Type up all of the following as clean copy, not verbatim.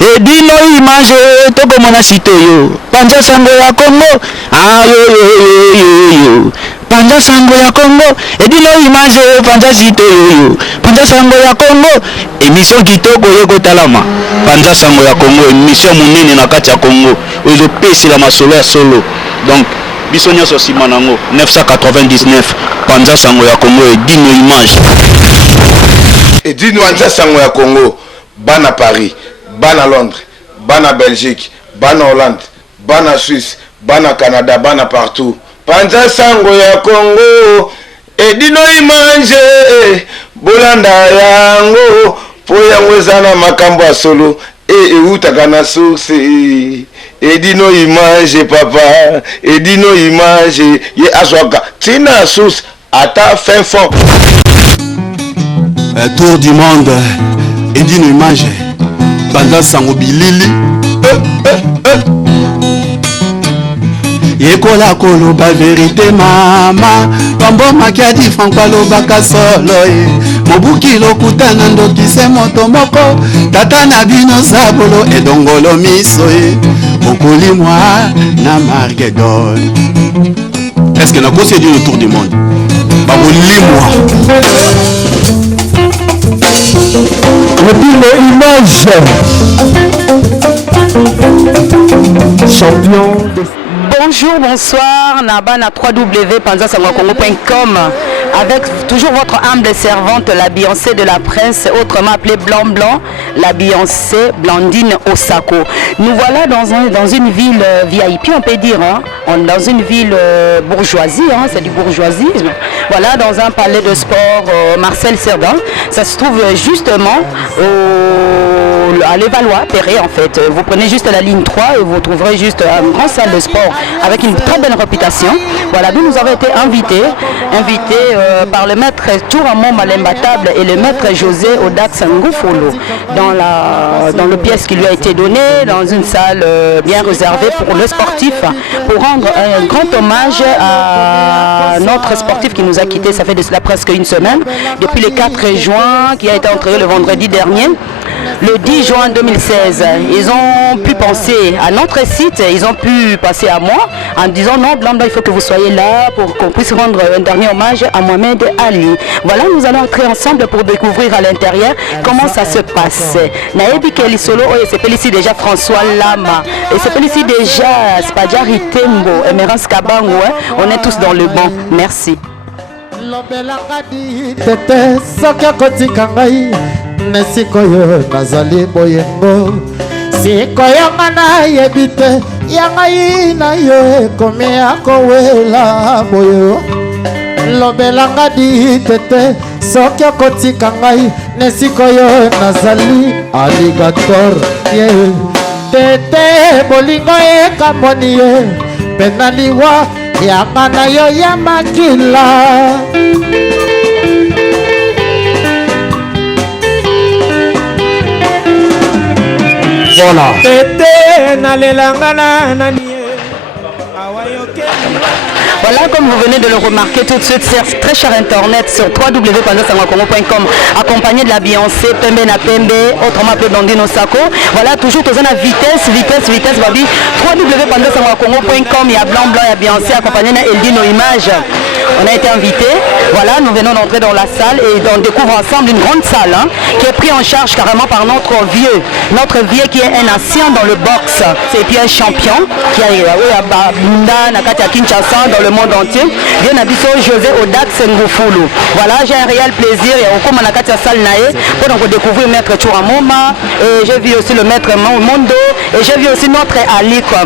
Edino image toko mona sitoyo Panja sango ya Congo ayo Panja sango ya Congo Edino image Panja sitoyo Panja sango ya Congo émission kitoko yeko talama Panja sango ya Congo émission munene na kati ya Congo ozo pesi la masolo ya solo donc biso nyonso sima nango 999 Panja sango ya Congo Edino image Edino Panja sango ya Congo bana Paris bana Londres bana Belgique bana Hollande bana Suisse bana Canada bana partout Panja sango ya Congo Edino image bolanda yango po yango ezana makambo ya solo eutaka na source Edino image papa Edino image ye azwaka tina source ata fin fond tour du monde Edino image Panja sango bilili yekola koloba vérité mama pambo makiadi franco alobaka solo mobuki lokutana ndokise moto moko tata na bino sabolo edongolo miso okolimwa na Margedon. Est-ce que nakosi edi le tour du monde bakolimwa Edino image champion de... Bonjour, bonsoir, Naba na www.panzasangokongo.com avec toujours votre humble servante, la Beyoncé de la presse, autrement appelée Blanc Blanc, la Beyoncé Blandine Osako. Nous voilà dans une ville VIP, on peut dire, hein, dans une ville bourgeoisie, hein, c'est du bourgeoisisme. Voilà, dans un palais de sport Marcel Cerdan. Ça se trouve justement à Levallois-Perret en fait. Vous prenez juste la ligne 3 et vous trouverez juste une grande salle de sport avec une très belle réputation. Voilà, nous avons été invités par le maître Touramon Malemba Table et le maître José Odax Ngoufolo dans le pièce qui lui a été donné dans une salle bien réservée pour le sportif, pour rendre un grand hommage à notre sportif qui nous a quittés, ça fait de cela presque une semaine, depuis le 4 juin, qui a été enterré le vendredi dernier. Le 10 juin 2016, ils ont pu penser à notre site, ils ont pu passer à moi en disant non, Blanc Blanc, il faut que vous soyez là pour qu'on puisse rendre un dernier hommage à Mohamed Ali. Voilà, nous allons entrer ensemble pour découvrir à l'intérieur comment ça se passe. Naebi Kelisolo, c'est ici déjà François Lama, et c'est ici déjà Spadjari Tembo, Emerance Kabango, on est tous dans le banc. Merci. Nesikoyo nazali boyengo sikoyo ngana yebite yangai na yo ekomi akowela boyo lobelanga di tete soki akotika ngai nesikoyo nazali alligator ye tete bolingo ekamoni ye pena liwa yanga na yo ya makila. Voilà. Voilà, comme vous venez de le remarquer tout de suite, c'est très cher internet sur www.panzasangokongo.com, accompagné de la Beyoncé, Pembe na Pembe, autrement appelé Blandine Osako. Voilà, toujours tous la vitesse, babi, www.panzasangokongo.com, il y a Blanc Blanc, il y a Beyoncé, accompagné de Eldino Image. On a été invités, voilà, nous venons d'entrer dans la salle et on découvre ensemble une grande salle hein, qui est prise en charge carrément par notre vieux qui est un ancien dans le boxe, c'est puis un champion qui a Nakati à Kinshasa dans le monde entier. Bien Nabiso José Odax Ngoufolo. Voilà, j'ai un réel plaisir et au comme Nakati à salle nae pour donc découvrir maître Touramoma et j'ai vu aussi le maître Mondo et j'ai vu aussi notre Ali quoi.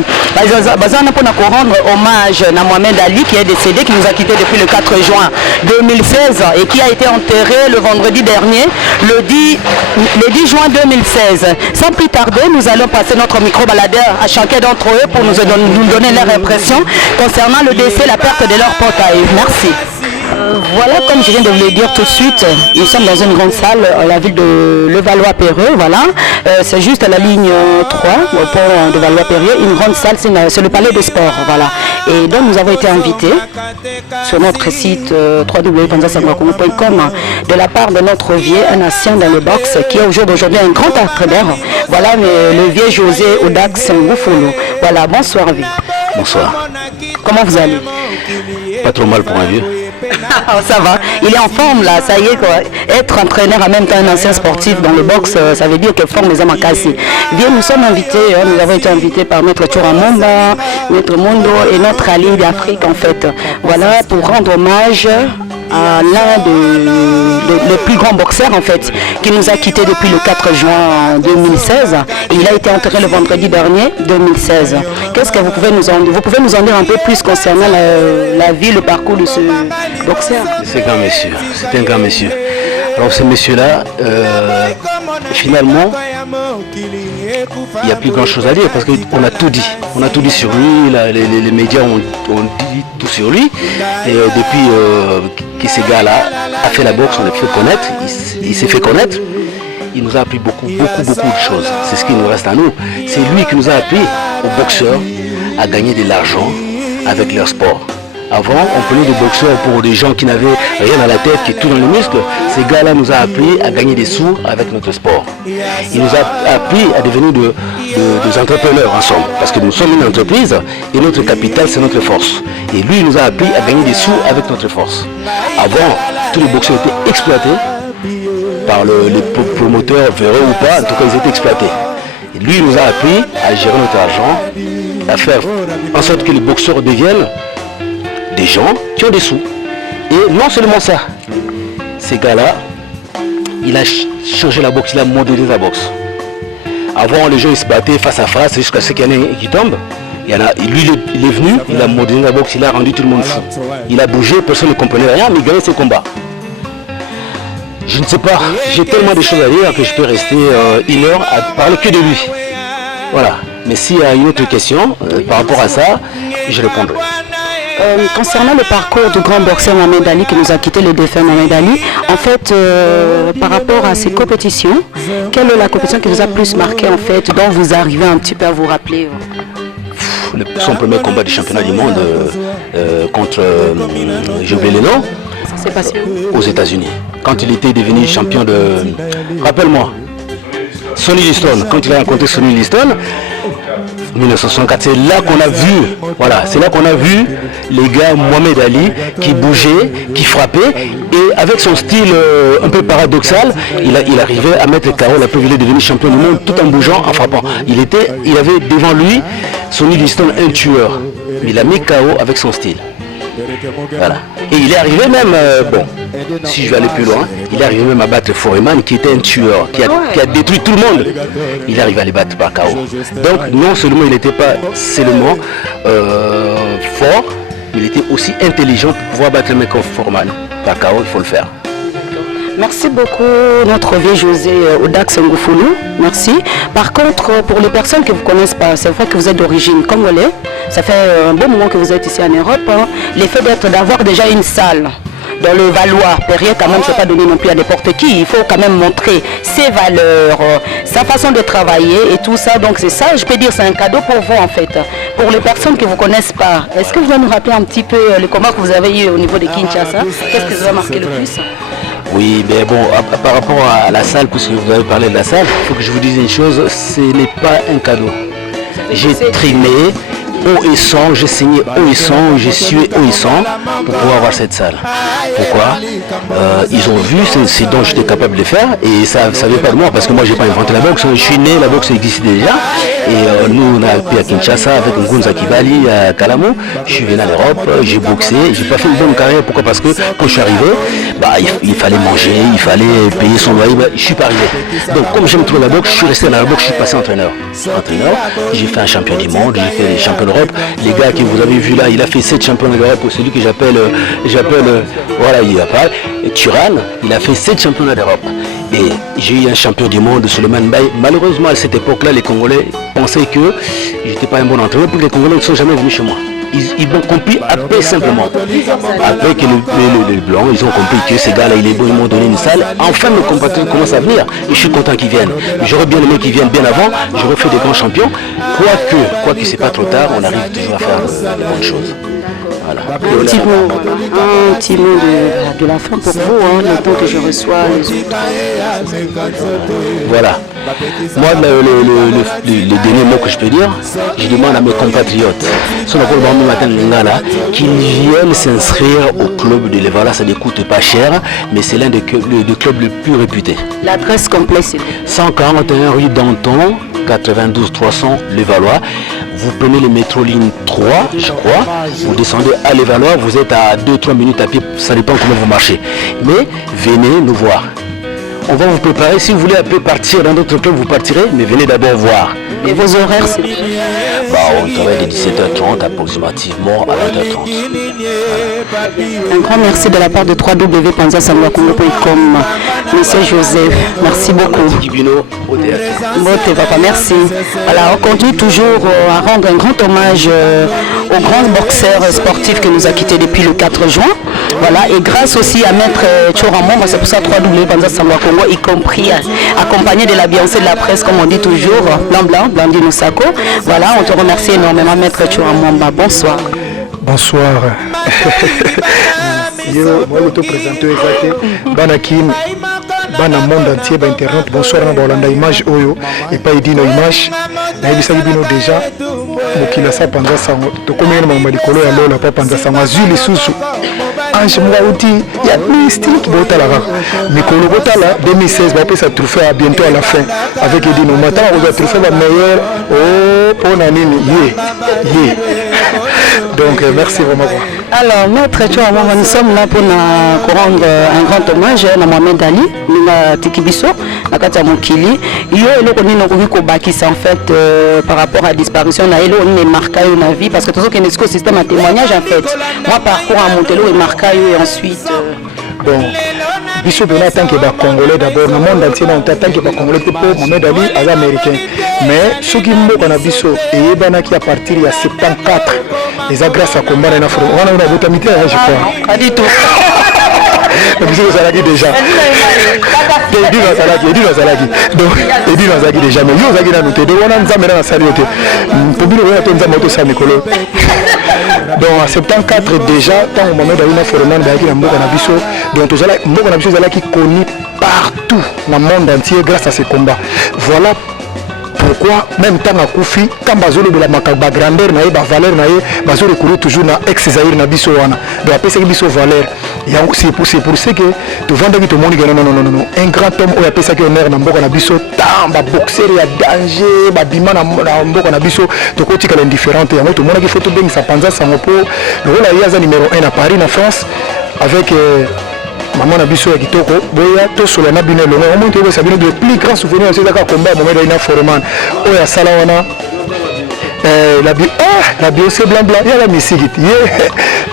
Bazana pour nous rendre hommage à Mohamed Ali qui est décédé, qui nous a quitté depuis le 4 juin 2016 et qui a été enterré le vendredi dernier, le 10 juin 2016. Sans plus tarder, nous allons passer notre micro-baladeur à chacun d'entre eux pour nous donner leur impression concernant le décès, la perte de leur portail. Merci. Voilà, comme je viens de vous le dire tout de suite, nous sommes dans une grande salle, la ville de Levallois-Perreux, voilà. C'est juste à la ligne 3, au pont de Valois-Perreux, une grande salle, c'est le palais des sports, voilà. Et donc nous avons été invités sur notre site www.panzasangwakongo.com de la part de notre vieux, un ancien dans le box, qui est au jour d'aujourd'hui un grand entraîneur, voilà, mais le vieux José Odax Ngoufoulou. Voilà, bonsoir vieux. Bonsoir. Comment vous allez? Pas trop mal pour un vieux. Ça va, il est en forme là, ça y est quoi. Être entraîneur en même temps un ancien sportif dans le boxe, ça veut dire que forme les hommes à casser. Bien, nous sommes invités, nous avons été invités par Maître Turamomba, Maître Mondo et notre allié d'Afrique en fait. Voilà, pour rendre hommage à l'un des plus grands boxeurs en fait, qui nous a quittés depuis le 4 juin 2016 et il a été enterré le vendredi dernier 2016. Qu'est-ce que vous pouvez nous en dire un peu plus concernant la vie, le parcours de ce boxeur? C'est un grand monsieur, c'est un grand monsieur. Alors ce monsieur-là, finalement, il n'y a plus grand chose à dire parce qu'on a tout dit. On a tout dit sur lui, les médias ont dit tout sur lui. Et depuis que ce gars-là a fait la boxe, on l'a fait connaître, il s'est fait connaître. Il nous a appris beaucoup de choses. C'est ce qui nous reste à nous. C'est lui qui nous a appris aux boxeurs à gagner de l'argent avec leur sport. Avant, on prenait des boxeurs pour des gens qui n'avaient rien à la tête, qui tout dans les muscles. Ces gars-là nous a appris à gagner des sous avec notre sport. Il nous a appris à devenir des entrepreneurs ensemble. Parce que nous sommes une entreprise et notre capital, c'est notre force. Et lui, il nous a appris à gagner des sous avec notre force. Avant, tous les boxeurs étaient exploités par les promoteurs, véreux ou pas, en tout cas, ils étaient exploités. Et lui, il nous a appris à gérer notre argent, à faire en sorte que les boxeurs deviennent des gens qui ont des sous. Et non seulement ça, ces gars-là, il a changé la boxe, il a modernisé la boxe. Avant, les gens ils se battaient face à face jusqu'à ce qu'il y en ait qui tombe. Lui, il est venu, il a modernisé la boxe, il a rendu tout le monde fou. Il a bougé, personne ne comprenait rien, mais il gagnait ses combats. Je ne sais pas, j'ai tellement de choses à dire que je peux rester une heure à parler que de lui. Voilà. Mais s'il y a une autre question par rapport à ça, je répondrai. Concernant le parcours du grand boxeur Mohamed Ali qui nous a quitté, le défunt Mohamed Ali, en fait, par rapport à ces compétitions, quelle est la compétition qui vous a plus marqué en fait, dont vous arrivez un petit peu à vous rappeler? Son premier combat du championnat du monde contre, j'ai oublié le nom, Ça s'est passé aux États-Unis. Quand il était devenu champion de... Rappelle-moi, Sonny Liston, quand il a rencontré Sonny Liston, 1964, c'est là qu'on a vu, voilà, c'est là qu'on a vu les gars Mohamed Ali qui bougeait, qui frappait, et avec son style un peu paradoxal, il arrivait à mettre le KO, la privilège de devenir champion du monde tout en bougeant, en frappant. Il avait devant lui Sonny Liston un tueur, mais il a mis KO avec son style. Voilà. Et il est arrivé même, si je vais aller plus loin, il est arrivé même à battre Foreman qui était un tueur, qui a détruit tout le monde. Il est arrivé à les battre par KO. Donc non seulement il n'était pas seulement fort, il était aussi intelligent pour pouvoir battre un mec comme Foreman. Par KO, il faut le faire. Merci beaucoup notre vieux José Odax Ngoufoulou, merci. Par contre, pour les personnes qui ne vous connaissent pas, c'est vrai que vous êtes d'origine congolaise, ça fait un bon moment que vous êtes ici en Europe, hein. L'effet d'avoir déjà une salle dans le Valois-Perreux, quand même, c'est pas donné non plus à n'importe qui, il faut quand même montrer ses valeurs, sa façon de travailler et tout ça, donc c'est ça, je peux dire, c'est un cadeau pour vous en fait. Pour les personnes qui ne vous connaissent pas, est-ce que vous allez nous rappeler un petit peu les combats que vous avez eu au niveau de Kinshasa? Qu'est-ce que vous avez marqué le plus? Oui, mais bon, par rapport à la salle, puisque vous avez parlé de la salle, il faut que je vous dise une chose, ce n'est pas un cadeau. J'ai trimé haut et sang, j'ai saigné haut et sang, j'ai sué haut et sang pour pouvoir avoir cette salle. Pourquoi? Ils ont vu ce dont j'étais capable de faire et ça ne vient pas de moi parce que moi j'ai pas inventé la boxe, je suis né, la boxe existait déjà et nous on a appris à Kinshasa avec Ngunza Kibali à Kalamu, je suis venu à l'Europe, j'ai boxé, j'ai pas fait une bonne carrière, pourquoi? Parce que quand je suis arrivé, il fallait manger, il fallait payer son loyer, je suis pas arrivé. Donc comme j'aime trop la boxe, je suis resté dans la boxe, je suis passé entraîneur, j'ai fait un champion du monde, j'ai fait champion d'Europe, les gars que vous avez vu là, il a fait 7 championnats d'Europe, celui que j'appelle, voilà, il a pas, Turan, il a fait 7 championnats d'Europe. Et j'ai eu un champion du monde, Suleiman Baye. Malheureusement, à cette époque-là, les Congolais pensaient que j'étais pas un bon entraîneur, parce que les Congolais ne sont jamais venus chez moi. ils ont compris après simplement. Avec les blancs, ils ont compris que ces gars-là, il est bon, ils m'ont donné une salle. Enfin, mes compatriotes commencent à venir. Et je suis content qu'ils viennent. J'aurais bien aimé qu'ils viennent bien avant. J'aurais fait des grands champions. Quoique c'est pas trop tard, on arrive toujours à faire de bonnes choses. Voilà. Un petit mot de la fin pour vous, hein, le temps que je reçois les autres. Voilà. Moi, le dernier mot que je peux dire, je demande à mes compatriotes, qu'ils viennent s'inscrire au club de Levallois. Ça ne coûte pas cher, mais c'est l'un des clubs les plus réputés. L'adresse complète, c'est 141 rue Danton, 92 300 Levallois. Vous prenez le métro ligne 3, je crois, vous descendez à Levallois, vous êtes à 2-3 minutes à pied, ça dépend comment vous marchez. Mais venez nous voir. On va vous préparer, si vous voulez un peu partir dans d'autres clubs, vous partirez, mais venez d'abord voir. Et vos horaires, c'est on travaille de 17h30 approximativement à 20h30. Un grand merci de la part de www.panzasangwakongo.com. Monsieur Joseph, merci beaucoup. Bote, papa, merci. Alors, on continue toujours à rendre un grand hommage au grand boxeur sportif qui nous a quittés depuis le 4 juin. Voilà, et grâce aussi à Maître Choramon, c'est pour ça www.panzasangwakongo, y compris accompagné de la Beyoncé de la presse, comme on dit toujours, Blanc, Blandino Sako. Voilà, on te remercie énormément, Maître Choramomba. Bonsoir. Bonsoir. Yo, moi, je te présente Banakim, Bana monde entier, Internet. Bonsoir, Bolanda image Oyo, et pas Edino image. Naïbisa Bino déjà, Mokila sa Panza Sango, Tokomé Mamadikolo, Alola, Panza Sango, Azuli Susu. Ange Mouaouti, il y a mystique, Botala. Mikolo Botala, 2016, va ça trophée bientôt à la fin. Avec Edino, maintenant, on va trophée la meilleure. Oh, pour Nanine, Donc, merci vraiment. Alors, Maître Chouamama, nous sommes là pour rendre un grand hommage à Mohamed Ali, à Tikibiso, à Katia Mokili. Il y a un en fait par rapport à la disparition, il y a un marqué dans la vie, parce que tout ce qui est un système à témoignage, en fait. Moi, parcours à Montelo et marqué, et ensuite. Bon. Biso en tant que Congolais d'abord, dans le monde entier, en tant que Congolais, Mohamed Ali est américain. Mais ce qui me dit Biso, et qui à partir de 74, les grâce à combat en Afrique. On a une botamité, je crois. Pas du tout. Biso Zalagi déjà. Eddie Zalagi. Donc, Eddie Zalagi déjà. Mais yo Zalagi dans nous. On a un zaméra dans la salle. Pour bien le voir, on a ça Nicolo. Donc en 74 déjà, tant au moment d'aller dans Foreman, d'aller dans Mboka Nabiso, donc tout ça, Mboka Nabiso qui connu partout dans le monde entier grâce à ces combats. Voilà pourquoi même temps à Koufi, quand Bazolo de la Makaba grandeur, naïe, valeur, naïe, Bazolo courir toujours dans ex-Zaïr Nabiso wana. Donc après c'est que Biso valeur. C'est pour ça que tu vends tout le monde non. Un grand homme où appelle ça que honneur dans Mboka Nabiso, tant ba boxer il y a danger, ba bima na Mboka Nabiso, to côté que l'indifférente et tout le monde qui faut tout bien ça Panza Sangopo. Le rôle là il y a numéro 1 à Paris en France avec Maman Nabiso ya kitoko boya to solo na bino longo on monte ça bino de plus grand souvenir c'est ça combat moment ina Foreman oya sala wana la Beyoncé blanc il y a la musique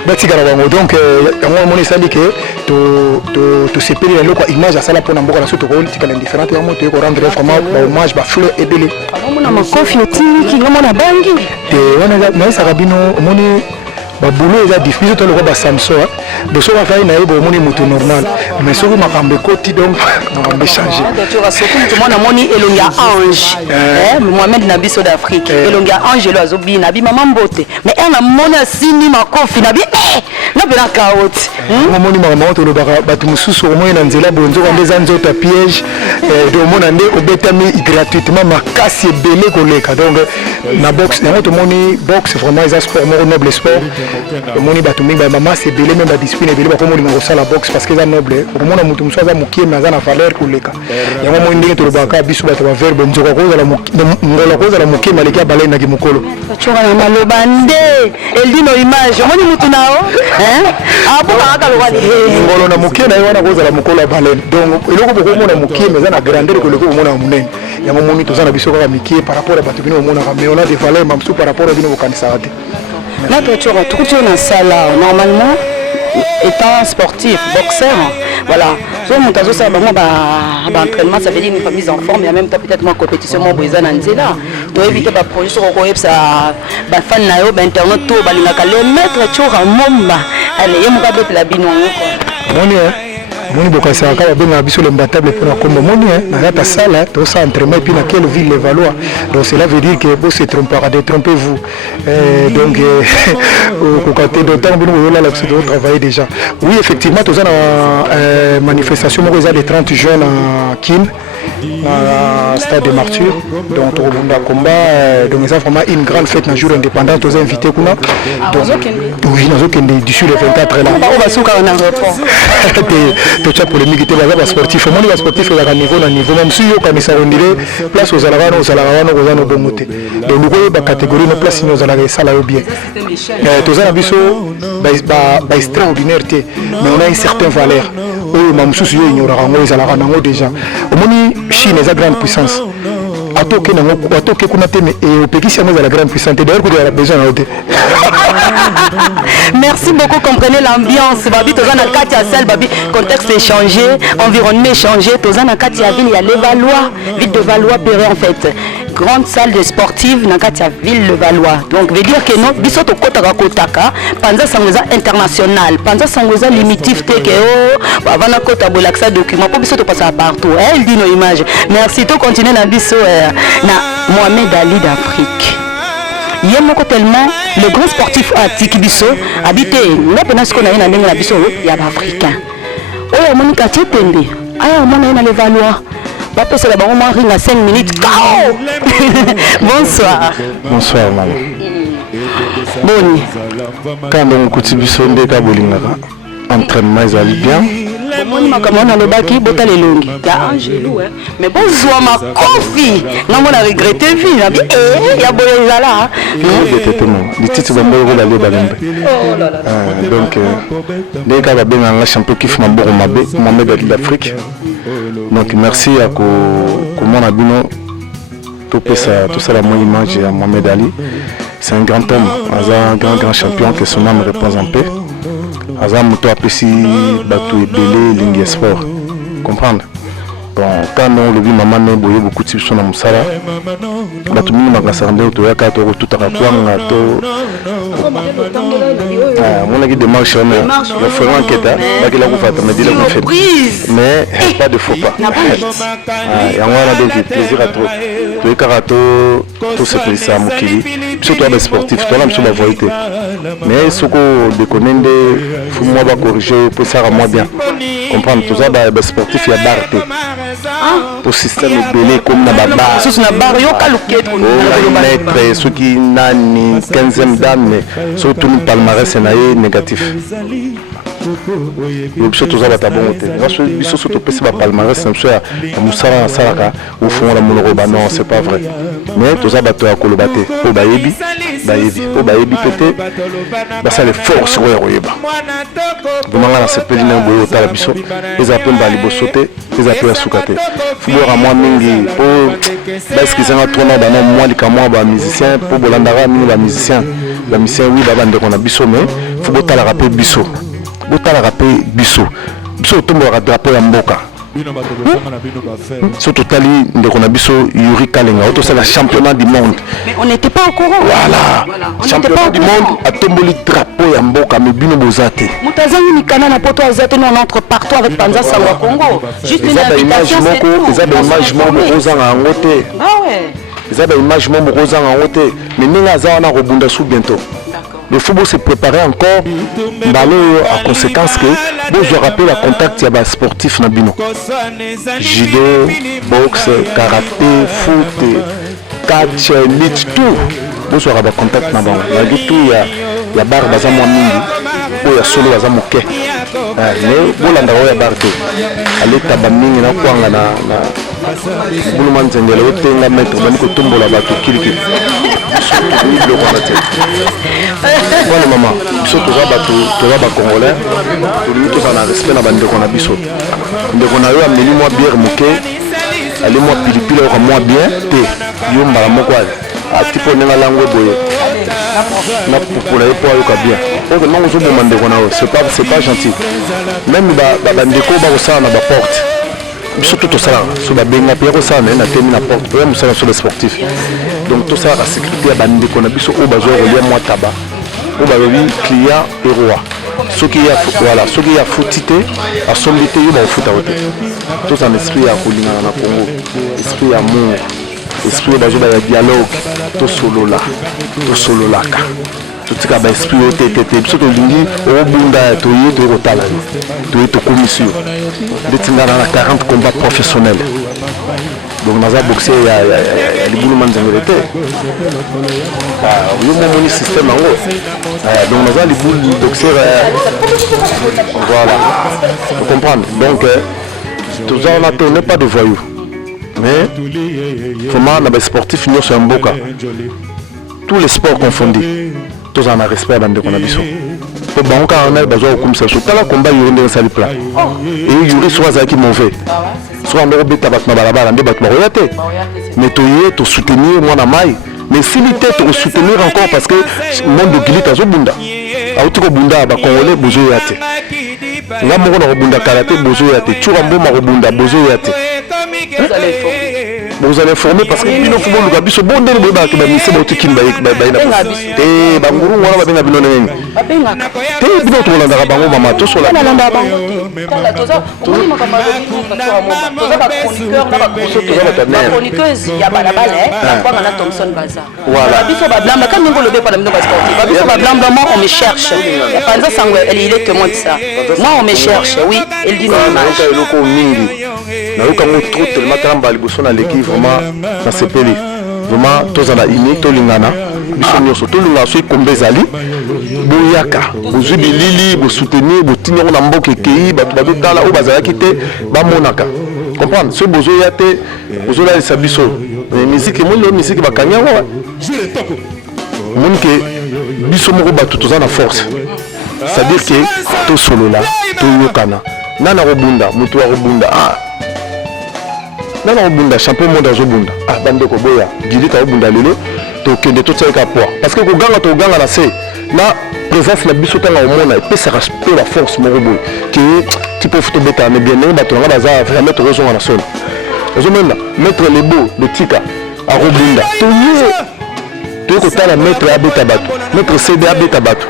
batikala bango donc on moni ça dit que to séparer le quoi image à sala pour na mboka na soto ko tika l'indifférente ya moto ko rendre vraiment hommage ba fleur et belé on a ma confiance qui ngomona bangi te wana na ça rabino moni boulot est difficile de le Samson de ce qu'on na yebo moni mutu normal mais ce que makambe koti donc on va changer tu vas surtout tout le monde a moni elonga ange Mohamed Nabiso d'Afrique elonga ange lo azobi nabi maman mbote mais elle a mona sini ma confi nabi na bela kaot moni maman to le batu mususu au moins na nzela bonzo kwa des anzota piège de mona nde obetami gratuitement ma casse belé koleka donc na boxe na to moni boxe vraiment un sport noble sport moni batu mingi ba mama c'est belé même ba discipline belé ba ko moni ngosa la boxe parce que ça noble au mona mutu msoza mukie na za na valeur koleka yango moni ndenge to le baka biso ba ba verbe nzoko ko za la ngola ko za la mukie malika balai na kimukolo chora na maloba nde eldino image moni mutu nao abuka aka lokani ngolo na mukie na wana ko za la mukolo balai donc eloko boko mona mukie mais za na grandeur ko leko mona munene yango moni to za na biso ka mikie par rapport à batu bino mona ka mais on a des valeurs même sous par rapport à bino ko kanisa ate. Là, tu as tout dans ça là. Normalement, étant sportif, boxeur, voilà. So mon tazo ça bango entraînement, ça veut dire une mise en forme, et en même temps peut-être moi compétition mon brisant en nzela. To éviter ba projet sur ko ça ba fan na yo ba internet to ba linga le mettre chora momba. Allez, yemo ka bet la bino ko. Moni bokasa kala benga biso le mbatable pour la combo moni na rata sala to ça entraînement puis na quelle ville les Valois. Donc cela veut dire que vous se trompera, détrompez-vous. Donc au côté de temps nous là vous travaillez déjà. Oui effectivement tous en manifestation moi des 30 jeunes en Kin à stade de Martyr donc on a combat donc ça vraiment une grande fête un jour indépendant tous invités kuna. Oui nous aucun d'ici le 24 là. On va souka na repos. Tout ça polémique était là sportif moi les sportifs à niveau même si yo comme ça on dirait place aux alawano aux bongoté donc nous ba catégorie no place nous ala ça là bien tous ça biso ba extraordinaire mais on a une certaine valeur oh même sous yo ignorera ngo ala nango déjà omoni Chine est la grande puissance atoke kuna teme et au pays c'est la grande puissance d'ailleurs que a besoin de Merci beaucoup, comprenez l'ambiance. Babi, tous en Katia Sel, Babi, contexte échangé, environnement échangé. Tous en Katia ville, il y a les Valois, ville de Valois, Perret en fait. Grande salle de sportive, dans Katia ville de Valois. Donc, veut dire que non, bisous au Kotaka Kotaka, Panza Sangoza international, Panza Sangoza limitif, TKO, Bavana Kota Bolaksa document, pour bisous passer partout. Elle dit nos images. Merci, tout continuer dans bisous, na Mohamed Ali d'Afrique. Il y a tellement le grand sportif à Tikibiso habité là pendant ce qu'on a une la biso il y a africain oh mon quartier Pembe ah mon a les Valois va passer là-bas on ring à 5 minutes bonsoir maman boni quand on kuti biso ndeka bolingaka entraînement ezali bien moni makamona le baki bota les longues ya Angelou mais bon zoa ma coffee non on a regretté vie la vie ya boye zala les titres vont me aller balembe donc les gars va bien un champion qui fait un bon Mohamed Ali d'Afrique donc merci à comment on a bien tout ça la moyenne image à Mohamed Ali c'est un grand homme un grand champion que son âme repose en paix Azam moto apesi bato ebele lingi sport comprendre bon quand on le vit maman ne boye beaucoup de sur na musala bato mingi makasa nde to yaka to tout à kwanga to mon aki démarche mais le faire enquête ba kila ku fata me dile ku fait mais pas de faux pas et on a donc plaisir à trop to yaka to se plaisir à mukili surtout les sportifs toi là monsieur la voité mais ce qu'on déconne faut moi va corriger pour ça moi bien comprendre tout ça les sportifs il y a barre pour système belé comme na baba sous na bar yo kaluket maître ceux qui nani 15e dame mais surtout le palmarès na négatif biso tozala tabongote ngaso biso soto pesi ba palmarès na msoya musala salaka au fond la monoro ba non c'est pas vrai mais tozala bato ya kolobate po bayebi po bayebi pété ba ça les forces ouais royeba bomanga na sepeli na boyo tala biso eza pemba libosote eza pe sukate fubora moi mingi po parce que ça a tourné dans moi les camons ba musicien po bolandara mingi ba musicien oui ba bande qu'on a biso mais faut botala rapper biso botala rapper biso tombe la drapeau ya mboka surtout tali ndeko na biso Yuri Kalenga auto c'est le championnat du monde mais on n'était pas au courant voilà championnat du monde a tomboli drapeau ya mboka mais bino bozate mutazangi ni kana na poto azate nous on entre partout avec Panza Sangwa Congo juste une invitation c'est tout ils ont des images moko ozanga ngote ah ouais ils ont des images moko ozanga ngote mais ninga za wana robunda sous bientôt. Le football s'est préparé encore en conséquence que je rappelle le contact il y a sportif nabino judo, boxe, karaté, foot, catch, lutte, tout. Je rappelle le contact nabino. Tout il y a bar baza moi mingi, il y a solo baza moké. Mais bolanda oya bar te. Ale tabamingi na kwanga na buluman zengele otenga mettre baniko tombola bato kiliki. Voilà maman, biso toza ba congolais, tolingi tozala na respect na bandeko na biso. Ndeko na yo ameli mwa bière moke, ale mwa pilipili oka mwa bien te, yo mbala moko ale. tipo nenga langue boye na pour aller pour bien donc non je demande qu'on a c'est pas gentil même bandeko ba ça na ba porte surtout tout ça sur ba benga pe ça na termine la porte pour ça sur les sportifs donc tout ça la sécurité ya bandeko na biso o bazo relia moi tabac o ba oui client et roi ce qui a voilà ce qui a foutité à sombité yo ba futa wote tout un esprit ya kolingana na Congo esprit amour esprit bazo ba dialogue to solo là tout ka ba esprit otetete biso to lingi o bunda to yi to kotala to commission de tingana na 40 combats professionnels donc naza boxer ya libulu manzangete yo mon système ango donc naza libulu boxer voilà vous comprenez donc tout ça on n'est pas de voyous mais vraiment na ba sportif nous c'est un boka tous les sports confondus tous en respect dans des conditions pour banque on a besoin comme ça sur la combat il y a un plat et il y a soit ça qui mauvais soit on beta bat na balabala ndé bat royate mais to soutenir moi na mai mais si il tête to soutenir encore parce que monde de gilita zo bunda auto ko bunda ba congolais bozo yate nga moko na bunda karaté bozo yate tchura mboma ko bunda bozo yate vous allez former parce que bino football ga biso bonde bo ba ke ba mise bo tikimba ba ina eh ba nguru ngwana ba benga bino nene ba benga te bino to landa ba ngoma ma to so la landa ba kala toza to ni makama toza ba chroniqueur na ba chroniqueuse ya bala bala kwa ngana Thompson Baza voilà biso ba blamba quand ningo lobe pa na bino ba sportif ba biso ba blamba moi on me cherche ya panza sangwe il est témoin de ça moi on me cherche oui il dit non loko mingi na loko mo trop tellement kamba liboso na l'équipe vraiment ça se peli vraiment tous na ini to lingana biso nyoso to lingana so ikombe zali boyaka bozubi lili bo soutenir bo tinyo na mboke kei ba ba tala o bazala kite ba monaka comprendre ce bozo yate bozo la sa biso musique mo le musique ba kanya wa mon que biso mo ba tout na force c'est à dire que to solo là to yokana nana robunda mutu wa robunda nana obunda champion monde azobunda bande ko boya gilita obunda lelo to kende to tseka poa parce que ko ganga to ganga na se na présence na biso tanga omona et ça respecte la force mo boy que tu peux photo beta mais bien ba to nga baza vraiment to rezo na son ozomena mettre les beaux le tika a robunda to ko tala mettre abeta bato mettre CD abeta bato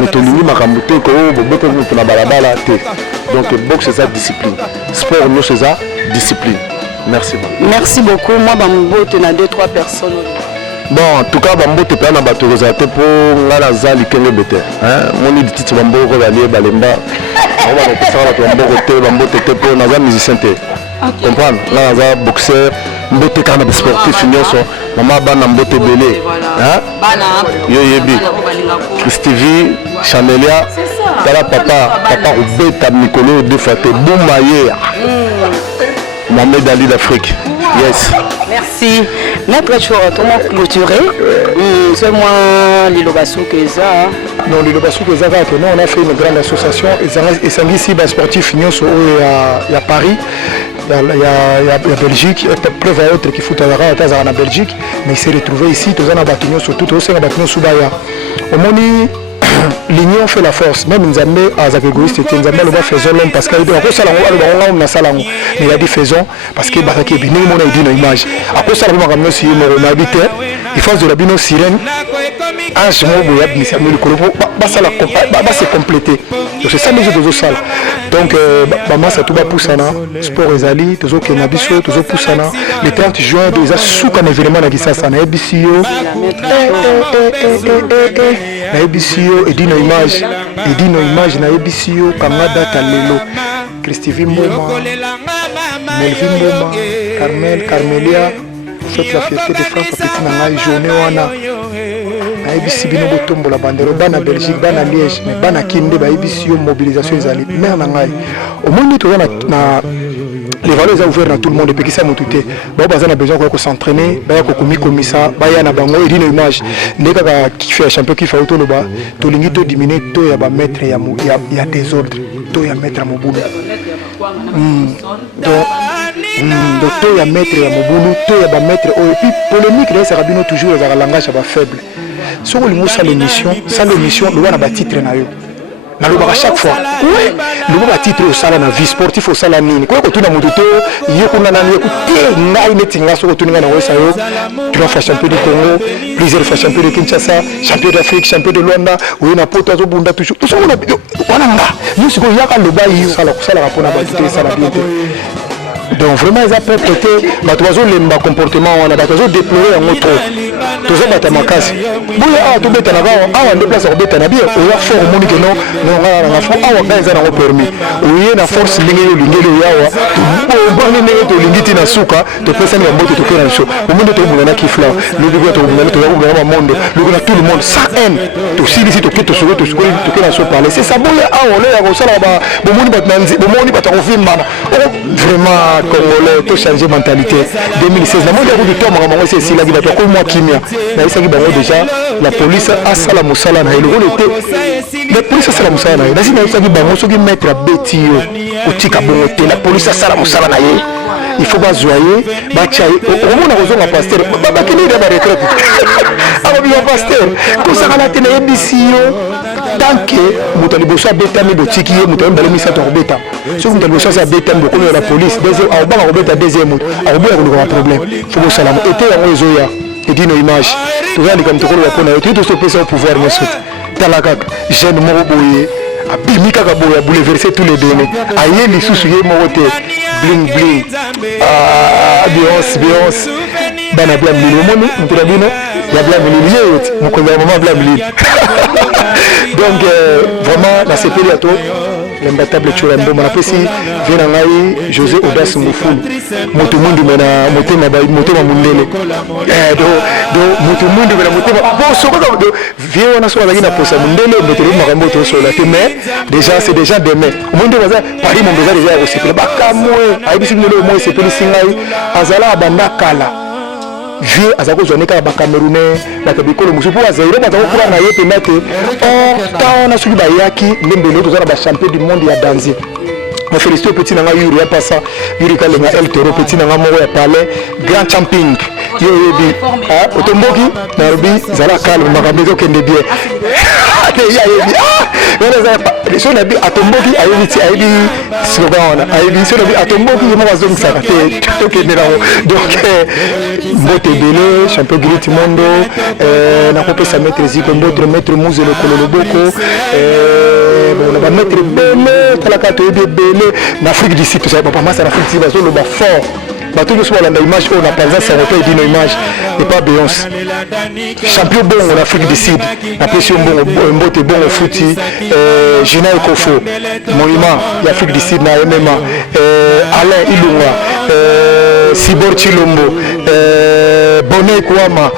mais to limi makambo te ko bobeta ko na balabala te donc boxe c'est ça discipline sport nous c'est ça discipline. Merci beaucoup. Merci beaucoup. Moi, Bambo, tu as 2-3 personnes. Bon, en tout cas, Bambo, tu peux avoir pour la Zali Kenge Bete. Mon dit Bambo, Revalier, Balemba. On va faire Bambo, tu pour un musicien. Comprendre? Là, on va boxeur, Mbote Karna sportif, Maman Bana Mbote Belé. Yo Yebi. Stevie, Chamelia. Tala papa Roubeta Nicolo, deux fois, t'es Boumaye. Mohamed Ali d'Afrique. Yes. Merci. Maître Chouara, comment clôturer? C'est moi, Lilo Bassou Keza. Non, Lilo Bassou Keza, nous on a fait une grande association. Et ça ici, sportif, il y a Paris, il y a Belgique, il y a plein d'autres qui foutent en Belgique. Mais il s'est retrouvé ici, tous en abattement, surtout aussi en abattement sous Baya. Au Moni, l'union fait la force. Même Nzambe à Zakegoïste, Nzambe le va faisons l'homme parce qu'il dit à cause ça on a salango. Mais il a dit faisons parce que Baraki est bien mon idée une image. À cause ça on va ramener si on habite, il faut de la bino sirène. Ah je m'en vais bien ça le corps va ça la va se compléter. Donc c'est ça les autres salles. Donc maman ça tout va pousser na sport ezali toujours que nabiso toujours pousser na le 30 juin déjà sous comme événement na Kisasa na EBCO. Na EBCO edino image na EBCO kama data lelo Christivi Mboma Melvin Mboma Carmelia fête la fierté de France à petit na journée wana na EBC bino botombola bandero bana Belgique bana Liège mais bana kinde ba EBCO mobilisation ezali mère na ngai au monde to na les valeurs ont ouvert à tout le monde depuis que ça m'a touté. Bon, on a besoin de s'entraîner, de commissaire, de bango et d'une image. N'est pas qui fait un champion qui fait auto le bas. Tout le monde diminué, tout y a mettre, il y a des ordres, tout y a mettre à mon bout. Donc, donc to ya maître ya mobulu to ya ba maître et puis polémique là ça rabino toujours les langage ba faible sur l'émission le wana ba titre na yo na lo ba chaque fois oui le ba titre au sala na vie sportif au sala nini ko tuna moto to yeko na nani yeko te ngai netinga so tuna na wesa yo trois fois champion du Congo plusieurs fois champion de Kinshasa champion d'Afrique champion de Luanda oui na poto zo bunda toujours tout ça wana nga nous siko yaka lo ba yo sala rapona ba titre sala bien. Donc vraiment ils ont prêté bato bazolemba comportement wana bato bazodéplorer yango trop tozobata makasi boya awa tobeta na bao awa nde place akobeta na bien oya fort omoni ke nonga fo awa nga eza nango permis oye na force ndenge yo olingeli oyawa obani ndenge tolingi ti na suka topesani ya mbote toke na biso omoni tokobunda na kifla lobi tokobunda tokobunda na bamondo lobi na tout le monde sans haine tosilisi toke tosukoli toke na so parler c'est ça boya awa oleya kosala bomoni bato na nzi bomoni bato akovimbana vraiment Congolais to changer mentalité 2016 na monde ya kutoa makambo c'est sila kibato ko moi kimia na isa kibango déjà la police a sala musala na ile olete la police a sala musala na isa na isa kibango so ki mettre betio otika bongo te la police a sala musala na ye il faut pas joyer ba chai au monde kozonga pasteur ba kini de ba retraite aba bi pasteur ko sala na tene ebisio tant que moto liboso abetami botiki ye moto mbale misato robeta so moto liboso sa betami bokomi na police deuxième au banga robeta deuxième moto aboya ko ba problème faut que salama été yango ezoya edino image tozali comme tokolo ya pona yoto to pesa au pouvoir nyosot talaka jeune moko boye abimi kaka boye bouleverser tous les données aye lisusu ye moko te bling bling Beyoncé bana bla mili omoni mpira bino ya bla mili yeyoti mokonzi ya mama bla mili donc vraiment na sepeli ya to l'imbattable Churambo manapesi vient na ngai José Audace Mufulu moto mundu mena motema mundele do moto mundu mena motema bon soko do vient na so bazaki na posa mundele mbetelo makambo to so la te mais déjà c'est déjà demain mundu baza Paris mon besoin déjà ko sepela bakamwe ayibisi ndelo mo sepeli singai azala banda kala vieux azako zoneka ba Camerounais ba tabikolo musupu azaire ba takokura na ye penate on a suki ba yaki ndembele to zana ba champion du monde ya danser on félicite petit nanga yuri ya passa yuri kalenga El Toro petit nanga moko ya palais grand champion yo yebi otomboki na robi zala calme makambezo kende bien ate ya yebi wala za so na bi atomboki ayebi slogan wana ayebi so na bi atomboki mo bazongi saka te to kende na donc mbote belé champion du monde na kopesa maître Zico maître Muze le Koloboko bon on va mettre belé talaka to yebi belé na Afrique du Sud tout ça papa massa na Afrique du Sud ba fort bato nyonso balanda image oyo na panza sangoto edino image epa Beyoncé champion bongo na Afrique du Sud napesi yo mbongo mbote bongo futi Gina Ekofo monument ya Afrique du Sud na MMA Alain Ilunga Sibor Chilombo Bonnet Kouama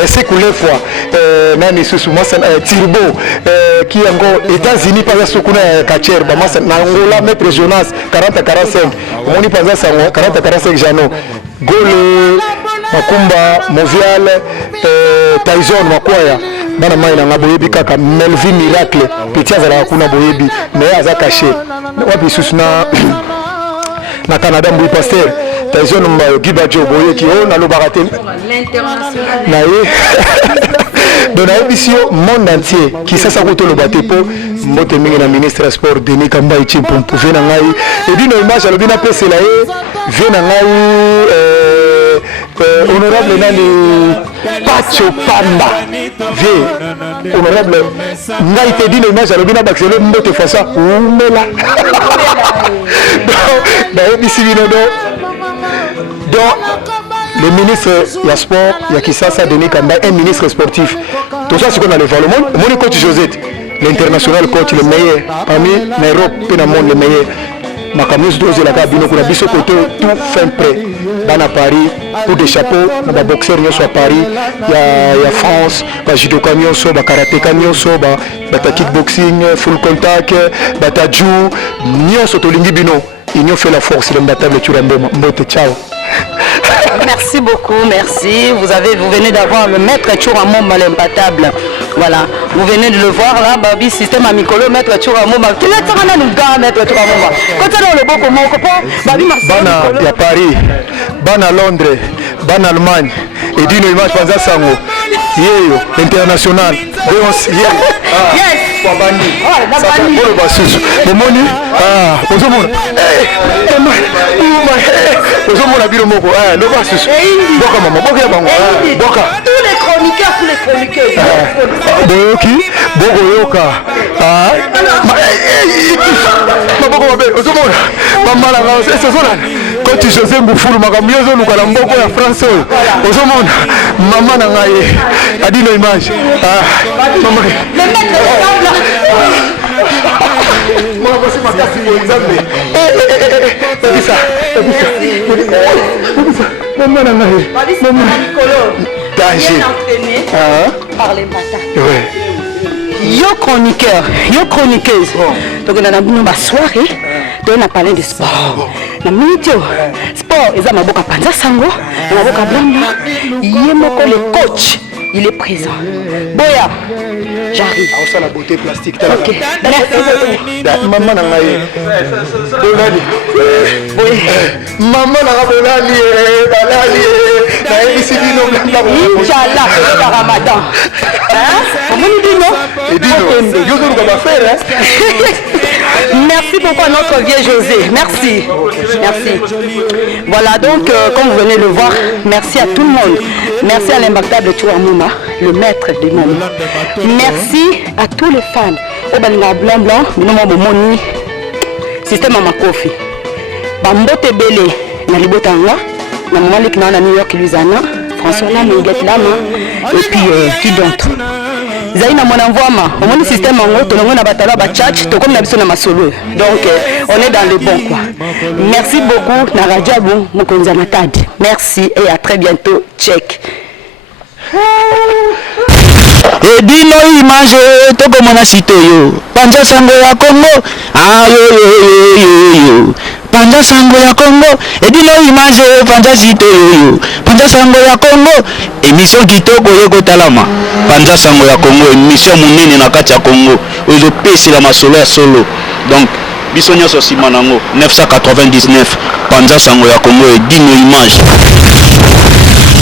Rese Koulefwa nani susu masa Tirbo qui encore États-Unis pas sokuna Kacher ba masa na Angola maître Jonas 40-45 moni pas ça 40-45 Jano Gole Makumba Movial Tyson Makwaya bana mai na ngaboyebi kaka Melvin Miracle petit azala kuna boyebi mais aza caché wapi susu na Canada mbui pasteur Tyson mbayo Gibajo boyeki o na lo baraté l'international na ye donc na monde entier qui ça ko to lo batepo mbote mingi na ministre des sports Denis Kambai Chimpom pouve na ngai et dino image alobi na pese la ye vient na ngai honorable nani Pacho Pamba vie honorable ngai te dino image alobi na baxelo mbote fasa umela donc na bino donc le ministre ya sport ya Kisasa Denis Kambai un ministre sportif tout ça c'est qu'on a le monde mon coach Josette l'international coach le meilleur parmi l'Europe et dans le monde le meilleur ma camion dose la cabine qu'on a biso côté tout fin prêt dans à Paris pour des chapeaux na boxeur nyonso à Paris ya France ba judo camion so ba karaté camion so ba kickboxing full contact ba taju nyonso to lingi bino union fait la force l'imbattable Churambo mbote ciao. Merci beaucoup, merci. Vous venez d'avoir le maître Churambo l'imbattable. Voilà, vous venez de le voir là, Babi système à Mikolo, maître Turamoma. Tu l'as tiré dans le gars, maître Turamoma. Quand tu es dans le beau comment Babi Bana ya Paris, Bana Londres, Bana Allemagne, et d'une image Panza Sango. Yeyo, international. Yes. Wabani. Sasa polo basusu. Momoni. Ozomona. Ozomona biro moko. No basusu. Boka mama, boka ya bango. Boka. Tous les chroniqueurs. Boki, boko yoka. Maboko mabe, ozomona. Mama la ngao, c'est ça. Quand tu José Moufoulou makamiozo lukala mboko ya France oyo. Ozomona. Mama na ngaye. Adi no image. Maman. Le maître de Moi voici ma carte pour examiner. Ça. Maman na ngaye. Maman Nicolo. Danger. Entraîné par les bâtards. Ouais. Yo chroniqueur, yo chroniqueuse. Donc on a une soirée, donc on a parlé de sport. Na minute sport, ils ont maboka panza sango, maboka blamba. Yemoko le coach, il est présent. Boya, j'arrive. Ah, ça la beauté plastique. Ok, merci. Maman n'a pas eu. Bolani. Oui. Maman n'a pas bolani. Balani. Na ebisi bino blanda. Inch'Allah, c'est le Ramadan. Hein? Comment nous dit non? Et dis-nous, yo nous va faire hein. Merci beaucoup à notre vieux José. Merci. Merci. Voilà donc, comme vous venez de le voir, merci à tout le monde. Merci à l'impactable Turamoma, le maître du monde. Merci à tous les fans. Au Balinga Blanc Blanc, nous Moni, système à Makofi. Bambote Belé, Nalibotanga, Namalik Nana New York Lusana, François Laminguet Lama, et puis qui d'autre? Zaina mon envoiement, on a un système en haut, on a batala batchatch, tout comme on a masolo. Donc on est dans le bon quoi. Merci beaucoup, Naradjabou, Mokonza Matad. Merci et à très bientôt. Check. Et dis-nous image, tout comme on a cité yo. Panza sango ya Congo, yo. Panza sango ya Congo, et dis-nous image, panza cité yo. Panza sango ya Congo, émission kitoko yoko talama. Panza sango ya Congo, émission munene na kati ya Congo. Ozo pesi la masolo ya solo. Donc bisonya so simanango 999 Panza sango ya Congo et dis-nous image.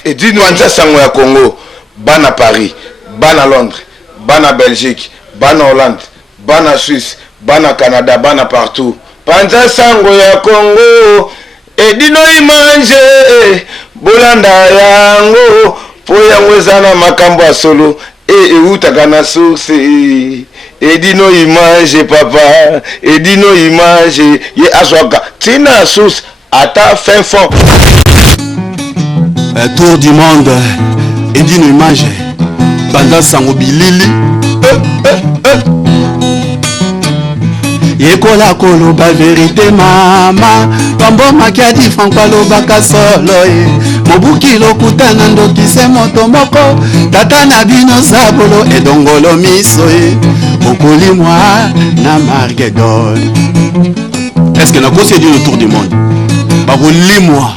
Et dis-nous Panza sango ya Congo, bana Paris, bana Londres, bana Belgique, bana Hollande, bana Suisse, bana Canada, bana partout. Panza sango ya Congo, et dis-nous image, bolanda yango, po yango zana makambo ya solo, et utaka na source, et dis-nous image papa, et dis-nous image, ye aswaka, tina source, ata fin fond. Tour du monde, et dis-nous image, Panza sango bilili, yekola koloba vérité mama pambo makiadi franco alobaka solo mobuki lokutana ndokise moto moko tata na bino zabolo edongolo miso okolimwa na margedon. Est-ce que nakosi dit le tour du monde bakolimwa